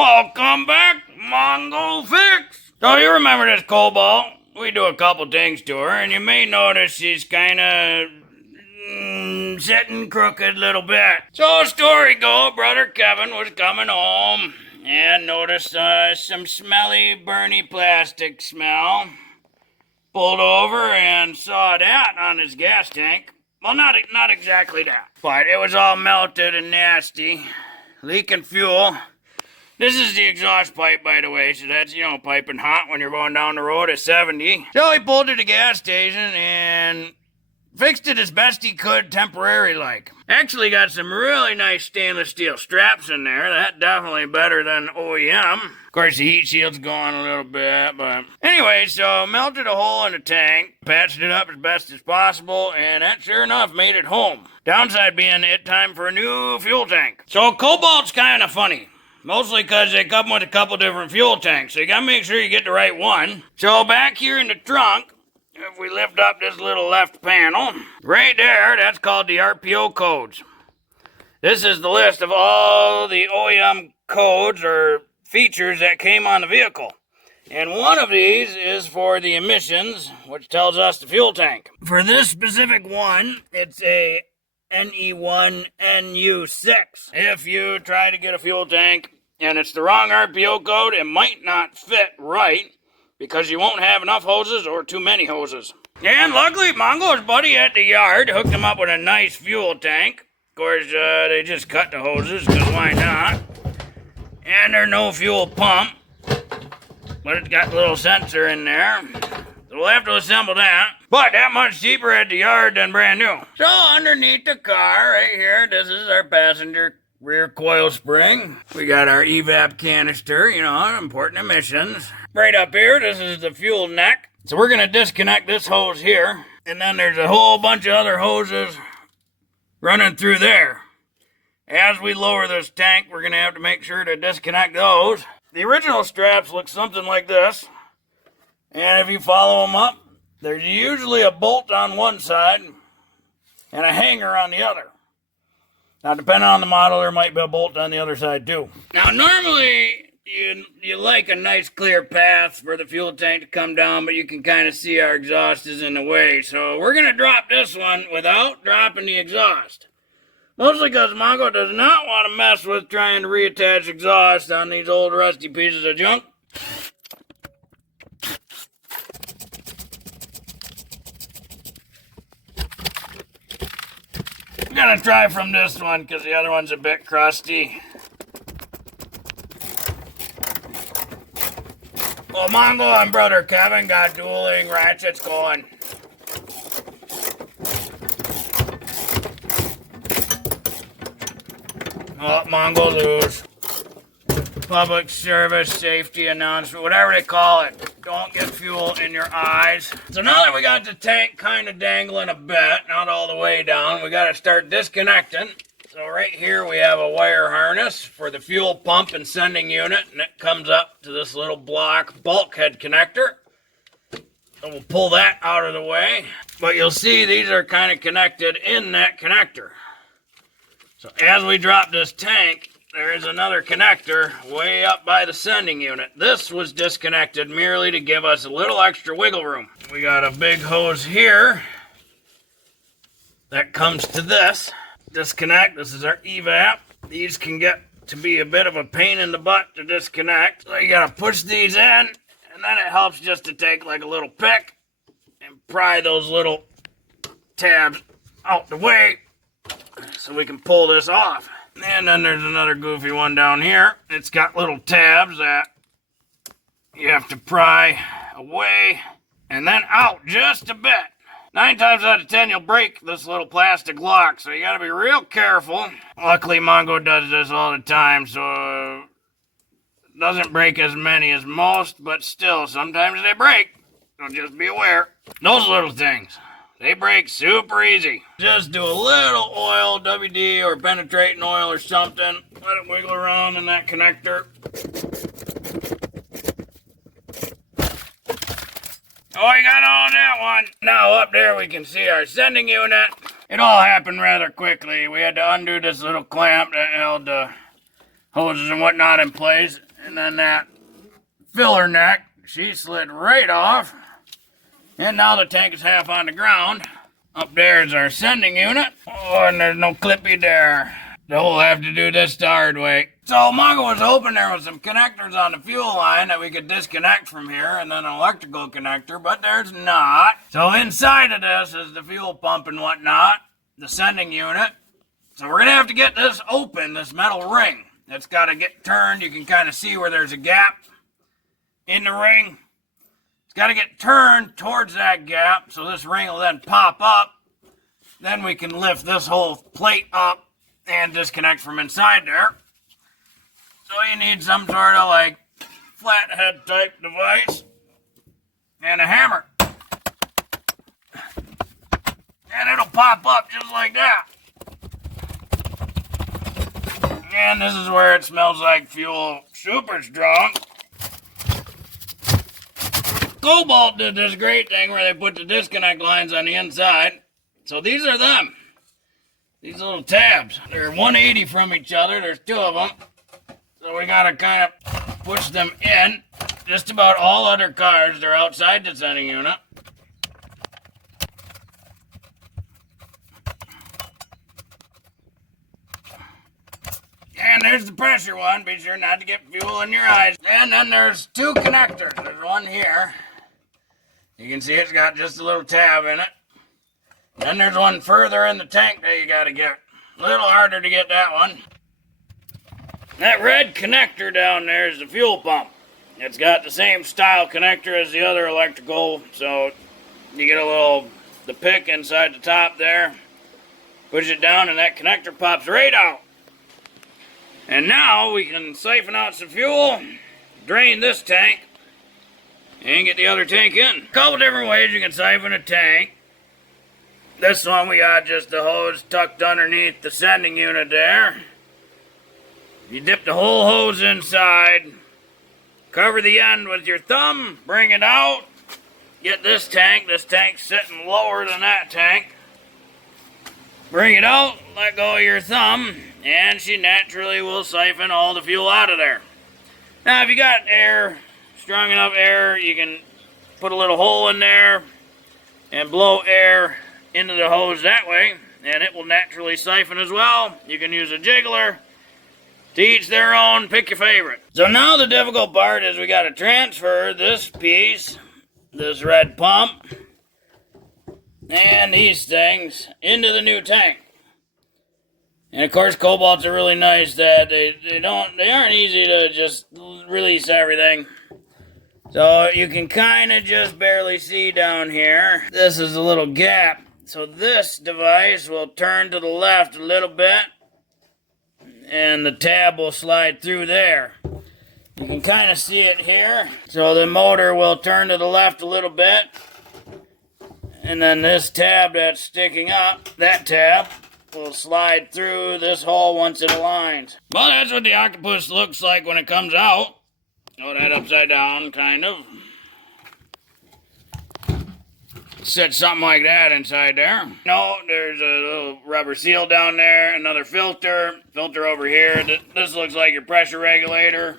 Welcome back, Mongo Fix. So you remember this Cobalt? We do a couple things to her, and you may notice she's kind of sitting crooked a little bit. So story go, brother Kevin was coming home and noticed some smelly, burny plastic smell. Pulled over and saw that on his gas tank. Well, not exactly that, but it was all melted and nasty, leaking fuel. This is the exhaust pipe, by the way, so that's, piping hot when you're going down the road at 70. So he pulled to the gas station and fixed it as best he could temporary-like. Actually got some really nice stainless steel straps in there. That's definitely better than OEM. Of course, the heat shield's going a little bit, but... Anyway, so melted a hole in the tank, patched it up as best as possible, and that sure enough made it home. Downside being it time for a new fuel tank. So Cobalt's kind of funny. Mostly because they come with a couple different fuel tanks, so you gotta make sure you get the right one. So back here in the trunk, if we lift up this little left panel, right there, that's called the RPO codes. This is the list of all the OEM codes or features that came on the vehicle. And one of these is for the emissions, which tells us the fuel tank. For this specific one, it's a NE1 NU6. If you try to get a fuel tank and it's the wrong RPO code, it might not fit right because you won't have enough hoses or too many hoses. And luckily, Mongo's buddy at the yard hooked him up with a nice fuel tank. Of course, they just cut the hoses because why not? And there's no fuel pump, but it's got a little sensor in there. So we'll have to assemble that. But that much cheaper at the yard than brand new. So underneath the car, right here, this is our passenger rear coil spring. We got our evap canister, important emissions. Right up here, this is the fuel neck. So we're gonna disconnect this hose here. And then there's a whole bunch of other hoses running through there. As we lower this tank, we're gonna have to make sure to disconnect those. The original straps look something like this. And if you follow them up, there's usually a bolt on one side and a hanger on the other. Now, depending on the model, there might be a bolt on the other side too. Now, normally, you like a nice clear path for the fuel tank to come down, but you can kind of see our exhaust is in the way. So we're going to drop this one without dropping the exhaust. Mostly because Mongo does not want to mess with trying to reattach exhaust on these old rusty pieces of junk. I'm gonna try from this one because the other one's a bit crusty. Well, Mongo and brother Kevin got dueling ratchets going. Oh, Mongo lose. Public service safety announcement, whatever they call it. Don't get fuel in your eyes. So now that we got the tank kind of dangling a bit, not all the way down, we got to start disconnecting. So right here we have a wire harness for the fuel pump and sending unit, and it comes up to this little block bulkhead connector. So we'll pull that out of the way. But you'll see these are kind of connected in that connector. So as we drop this tank, there is another connector way up by the sending unit. This was disconnected merely to give us a little extra wiggle room. We got a big hose here that comes to this. Disconnect. This is our evap. These can get to be a bit of a pain in the butt to disconnect. So you gotta push these in, and then it helps just to take like a little pick and pry those little tabs out the way so we can pull this off. And then there's another goofy one down here. It's got little tabs that you have to pry away and then out just a bit. 9 times out of 10 you'll break this little plastic lock, so you gotta be real careful. Luckily Mongo does this all the time, so it doesn't break as many as most, but still, sometimes they break. So just be aware. Those little things, they break super easy. Just do a little oil, WD or penetrating oil or something. Let it wiggle around in that connector. Oh, you got all that one. Now up there we can see our sending unit. It all happened rather quickly. We had to undo this little clamp that held the hoses and whatnot in place. And then that filler neck, she slid right off. And now the tank is half on the ground. Up there is our sending unit. Oh, and there's no clippy there. So we'll have to do this the hard way. So Mongo was hoping there was some connectors on the fuel line that we could disconnect from here, and then an electrical connector, but there's not. So inside of this is the fuel pump and whatnot, the sending unit. So we're gonna have to get this open, this metal ring. It's gotta get turned. You can kind of see where there's a gap in the ring. It's gotta get turned towards that gap, so this ring will then pop up. Then we can lift this whole plate up and disconnect from inside there. So you need some sort of like flathead type device and a hammer. And it'll pop up just like that. And this is where it smells like fuel super strong. Cobalt did this great thing where they put the disconnect lines on the inside. So these are them. These little tabs. They're 180 from each other. There's two of them. So we gotta kind of push them in. Just about all other cars, they're outside the sending unit. And there's the pressure one. Be sure not to get fuel in your eyes. And then there's two connectors. There's one here. You can see it's got just a little tab in it. Then there's one further in the tank that you gotta get. A little harder to get that one. That red connector down there is the fuel pump. It's got the same style connector as the other electrical, so you get the pick inside the top there. Push it down and that connector pops right out. And now we can siphon out some fuel, drain this tank, and get the other tank in. A couple different ways you can siphon a tank. This one we got just the hose tucked underneath the sending unit there. You dip the whole hose inside, cover the end with your thumb, bring it out, get this tank's sitting lower than that tank. Bring it out, let go of your thumb, and she naturally will siphon all the fuel out of there. Now if you got air, strong enough air, you can put a little hole in there and blow air into the hose that way, and it will naturally siphon as well. You can use a jiggler. To each their own, pick your favorite. So now the difficult part is we got to transfer this piece, this red pump, and these things into the new tank. And of course, Cobalts are really nice that they aren't easy to just release everything. So you can kind of just barely see down here. This is a little gap. So this device will turn to the left a little bit, and the tab will slide through there. You can kind of see it here. So the motor will turn to the left a little bit, and then this tab that's sticking up, that tab, will slide through this hole once it aligns. Well, that's what the octopus looks like when it comes out. Oh, that upside down, kind of. Set something like that inside there. No, there's a little rubber seal down there, another filter over here. This looks like your pressure regulator,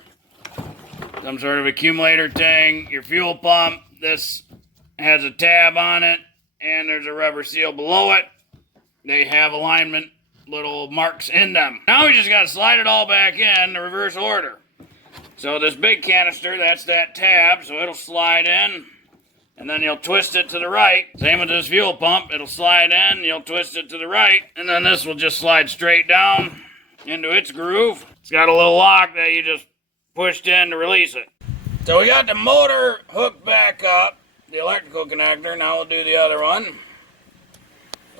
some sort of accumulator thing, your fuel pump. This has a tab on it, and there's a rubber seal below it. They have alignment little marks in them. Now we just got to slide it all back in the reverse order. So this big canister, that's that tab, so it'll slide in. And then you'll twist it to the right. Same with this fuel pump. It'll slide in, you'll twist it to the right, and then this will just slide straight down into its groove. It's got a little lock that you just pushed in to release it. So we got the motor hooked back up, the electrical connector. Now we'll do the other one.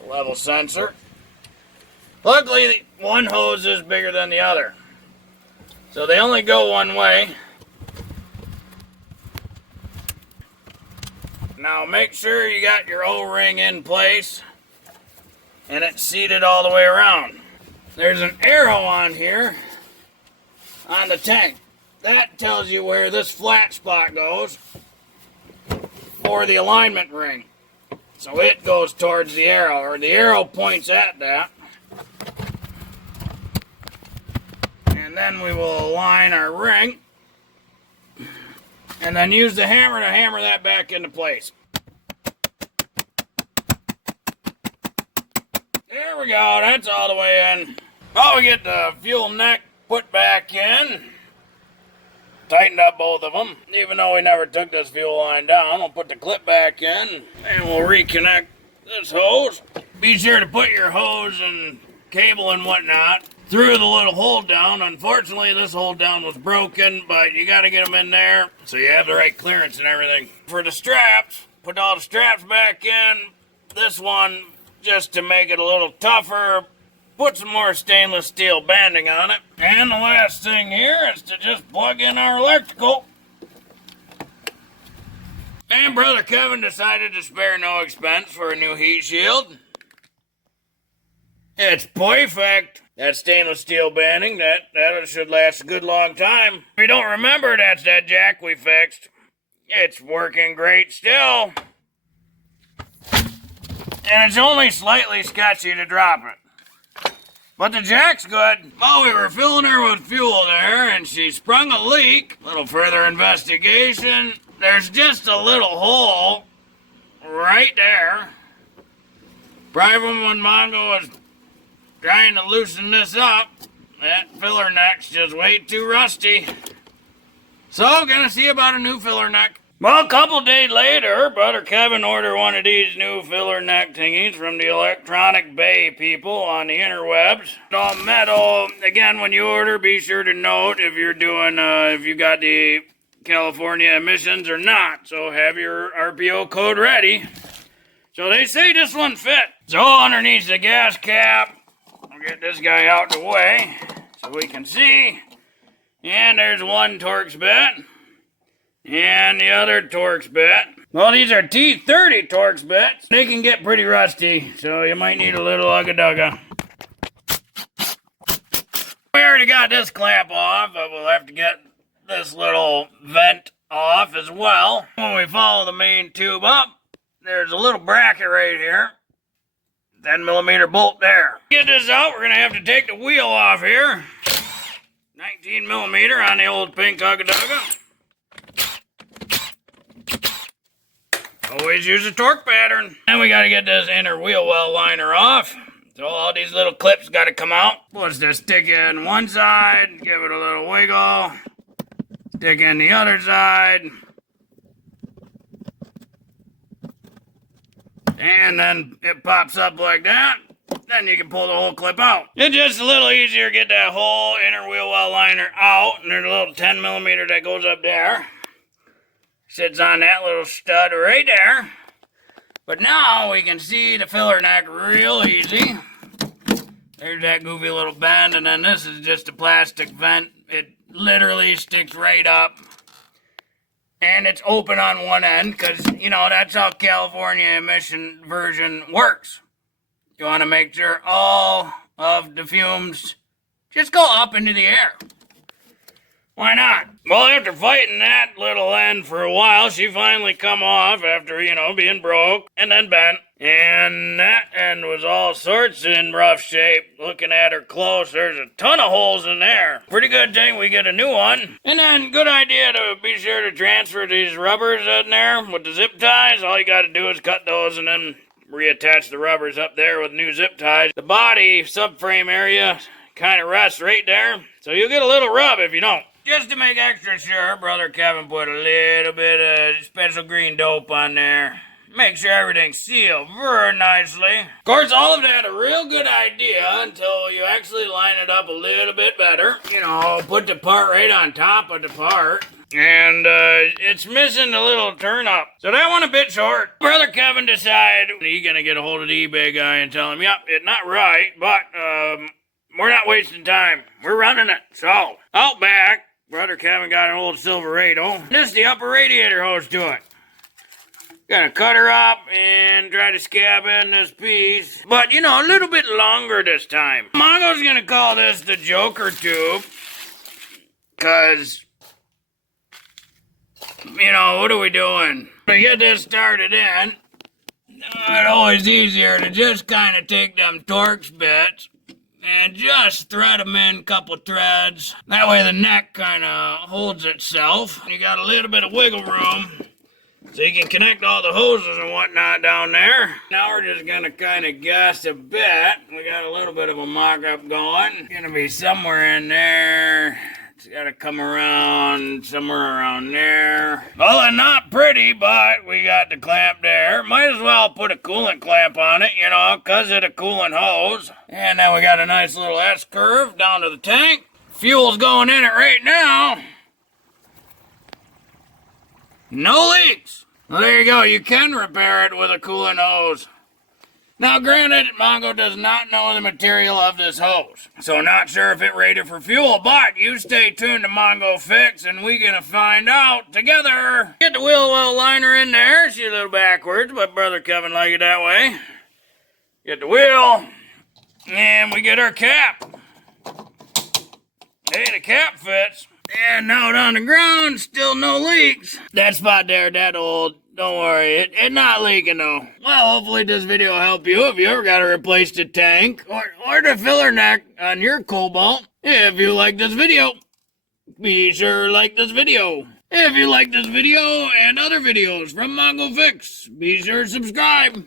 The level sensor. Luckily, one hose is bigger than the other, so they only go one way. Now make sure you got your O-ring in place and it's seated all the way around. There's an arrow on here on the tank. That tells you where this flat spot goes for the alignment ring. So it goes towards the arrow, or the arrow points at that. And then we will align our ring And then use the hammer to hammer that back into place. There we go, that's all the way in. Well, we get the fuel neck put back in. Tightened up both of them. Even though we never took this fuel line down, we'll put the clip back in and we'll reconnect this hose. Be sure to put your hose and cable and whatnot through the little hold down. Unfortunately, this hold down was broken, but you got to get them in there so you have the right clearance and everything. For the straps, put all the straps back in. This one, just to make it a little tougher, put some more stainless steel banding on it. And the last thing here is to just plug in our electrical. And Brother Kevin decided to spare no expense for a new heat shield. It's perfect. That stainless steel banding, that should last a good long time. If you don't remember, that's that jack we fixed. It's working great still. And it's only slightly sketchy to drop it. But the jack's good. Well, we were filling her with fuel there, and she sprung a leak. A little further investigation. There's just a little hole right there. Probably when Mongo was trying to loosen this up, that filler neck's just way too rusty. So, gonna see about a new filler neck. Well, a couple days later, Brother Kevin ordered one of these new filler neck thingies from the Electronic Bay people on the interwebs. All metal. Again, when you order, be sure to note if you're doing, if you got the California emissions or not. So have your RPO code ready. So they say this one fit. So underneath the gas cap, I'll get this guy out the way so we can see. And there's one Torx bit. And the other Torx bit. Well, these are T30 Torx bits. They can get pretty rusty, so you might need a little ugga-dugga. We already got this clamp off, but we'll have to get this little vent off as well. When we follow the main tube up, there's a little bracket right here. 10mm bolt there. Get this out, we're gonna have to take the wheel off here. 19mm on the old pink ugga-dugga. Always use a torque pattern. And we gotta get this inner wheel well liner off. So all these little clips gotta come out. Let's just stick in one side, give it a little wiggle. Stick in the other side. And then it pops up like that. Then you can pull the whole clip out. It's just a little easier to get that whole inner wheel well liner out. And there's a little 10mm that goes up there. Sits on that little stud right there. But now we can see the filler neck real easy. There's that goofy little bend, and then this is just a plastic vent. It literally sticks right up. And it's open on one end, because, you know, that's how California emission version works. You want to make sure all of the fumes just go up into the air. Why not? Well, after fighting that little end for a while, she finally come off after, you know, being broke and then bent. And that end was all sorts in rough shape. Looking at her close, there's a ton of holes in there. Pretty good thing we get a new one. And then, good idea to be sure to transfer these rubbers in there with the zip ties. All you gotta do is cut those and then reattach the rubbers up there with new zip ties. The body subframe area kind of rests right there, so you'll get a little rub if you don't. Just to make extra sure, Brother Kevin put a little bit of special green dope on there. Make sure everything's sealed very nicely. Of course, all of that a real good idea until you actually line it up a little bit better. You know, put the part right on top of the part. And it's missing a little turn up. So that one a bit short. Brother Kevin decided he's gonna get a hold of the eBay guy and tell him, yep, it's not right, but we're not wasting time. We're running it. So, out back, Brother Kevin got an old Silverado. This is the upper radiator hose to it. Gonna cut her up and try to scab in this piece. But, you know, a little bit longer this time. Mongo's gonna call this the Joker tube. Because, you know, what are we doing? To get this started in, it's always easier to just kind of take them Torx bits and just thread them in a couple threads. That way the neck kind of holds itself. You got a little bit of wiggle room, so you can connect all the hoses and whatnot down there. Now we're just gonna kind of guess a bit. We got a little bit of a mock-up going. Gonna be somewhere in there. It's gotta come around somewhere around there. Well, and not pretty, but we got the clamp there. Might as well put a coolant clamp on it, you know, cause of the coolant hose. And then we got a nice little S-curve down to the tank. Fuel's going in it right now. No leaks. Well, there you go. You can repair it with a coolant hose. Now, granted, Mongo does not know the material of this hose, so not sure if it rated for fuel, but you stay tuned to Mongo Fix, and we're gonna find out together. Get the wheel well liner in there. She's a little backwards, but Brother Kevin liked it that way. Get the wheel, and we get our cap. Hey, the cap fits. And out on the ground, still no leaks. That spot there, that old. Don't worry, it's not leaking though. Well, hopefully this video will help you if you ever got to replace the tank or the filler neck on your Cobalt. If you like this video, be sure to like this video. If you like this video and other videos from Mongo Fix, be sure to subscribe.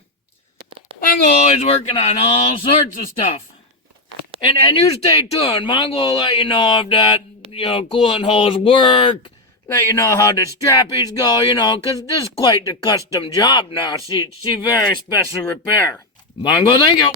Mongo always working on all sorts of stuff. And you stay tuned. Mongo will let you know if that, coolant hose work. Let you know how the strappies go, because this is quite the custom job now. She very special repair. Mongo, thank you.